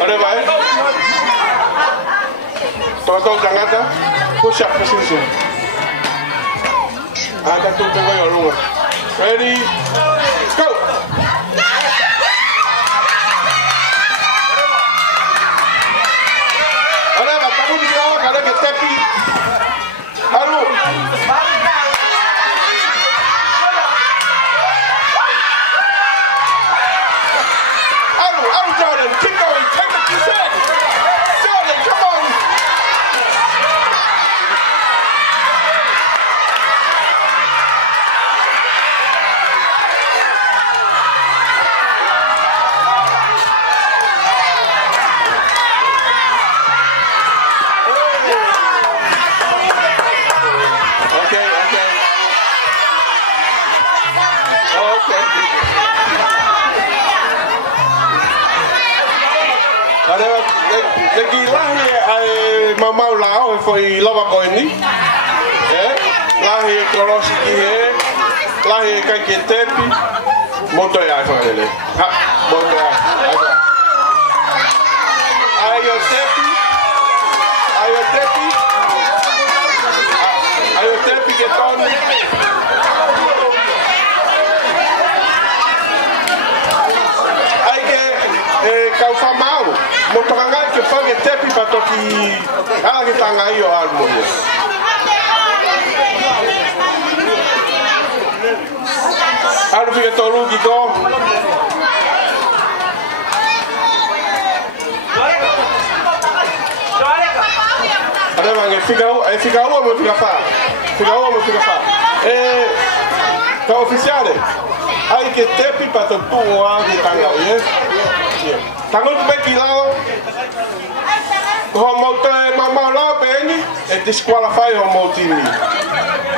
Oleh baik. Tolong jangan dah. Push up ke sini. Ada tu tengok yang luar. Ready, go. Oleh baik. Kamu di bawah kalau kita tepi. Haru. Jordan, keep going, take what you said. Jordan, come on. Okay. Lagi lahir mamau lao foi lava ko ini. Lahir korosi ki lahir kai ke tepi. Moto ya fa ele. Ha, moto ya. Ayo tepi. Ayo tepi ke ton. Kau famau, moto kangai ke pagi tepi patoki, ala kita ngai yo almonya. Alu fikir tolu kiko. Ada bang, fikau mau fikir apa? Kau ofisial deh. Ai ke tepi patoki tua kita ngai ya. Tangan tu baik kilau. Kalau mau tu mama lah begini, disqualify mau tim ni.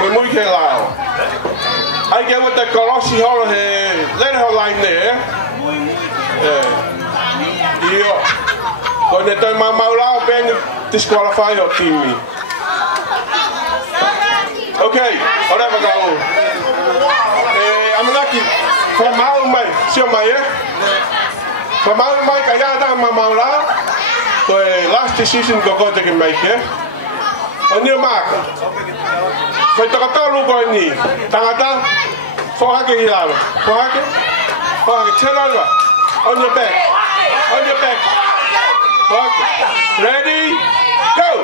Memui kilau. Ai kita buat kolosi hal lain hal lain ni. Iyo. Kalau tu mama lah begini, disqualify tim ni. Okay, orang bergaul. Amalaki, formal mai, siapa mai? Pemau mai kaya ada mamau lah, tu last decision kau jadi mai ke, ini mak, kau tak tahu lu kau ini, tak ada, fohak hilang, fohak, celah lah, on your back, fohak, ready, go.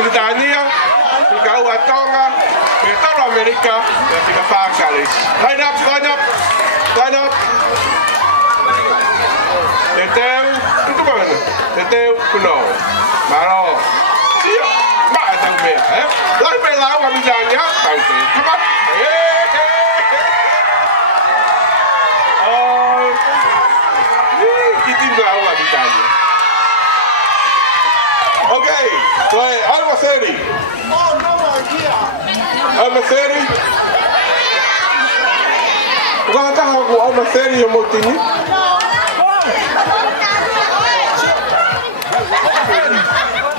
Britania, ikaw Tonga, ito Amerika, ito Pakalis. Line up. Itu ba? Teteu kuno. Maro. Siya, maatang beya. Lahi pa ilaw ang danya. Come on. Kitin ba ang danya? Okay, so Alma Seri. Oh, no idea. Alma Seri. Kung tahu aku Alma Seri yang mau tini.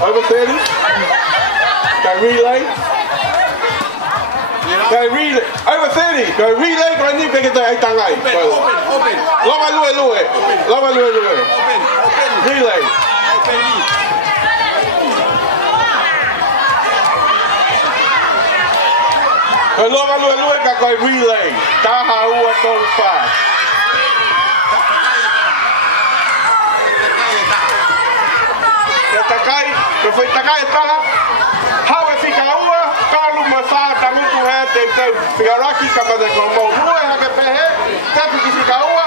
Alma Seri. Can relay. Alma Seri. Can relay kalau ni pergi tak tangai. Open. Lama luwe. Open. Relay. Loga lue ka koi relay. Taha ua tolu pa. Takai, que foi takai taha. Hawe fika ua, kalu masa tangutu he te figaraki kapa de kombo. Lue ha ke pehe, taku ki fika ua,